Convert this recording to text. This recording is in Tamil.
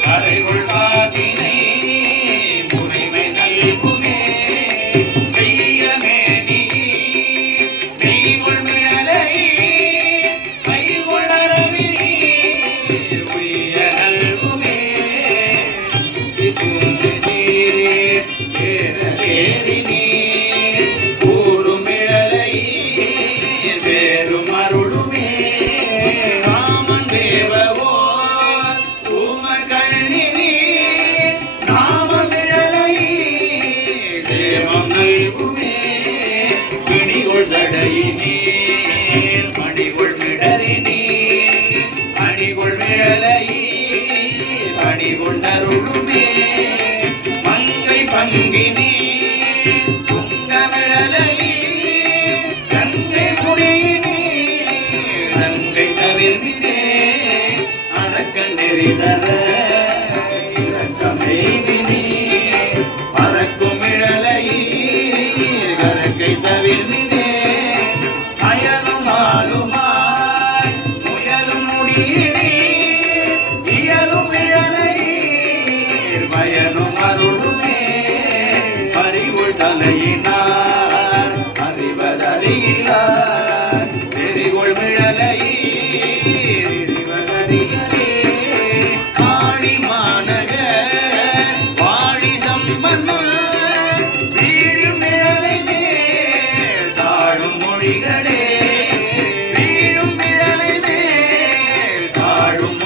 கரைகுள் வாசினை முறைமை நல்குமே. செய்யமே நீ மெய்குள் மிழலை மைகுள் அரவினி உய்ய நல்குமே தூங்கு நீர் ஏறி தேவம் நல்குமே பிணிகொள் தடையினீர் மணிகொள் மிடறினீர் மணிகொள் மிழலை மணிகொள் தருளுமே மங்கை பங்கினி துங்கமிழலை கங்கை முடியினி கங்கை தவிர்வினே அடக்க நெறிதர கரக்கை தவிர்வினே அயலும் ஆளுமாய் முயலும் முடியினி இயலும் இழலை பயனும் அருளுமே. பறிவுள் தலையினார் அறிவதறிகிறார் தெரிவுள் மிழலை அறிவதறிகிறார் வாழும்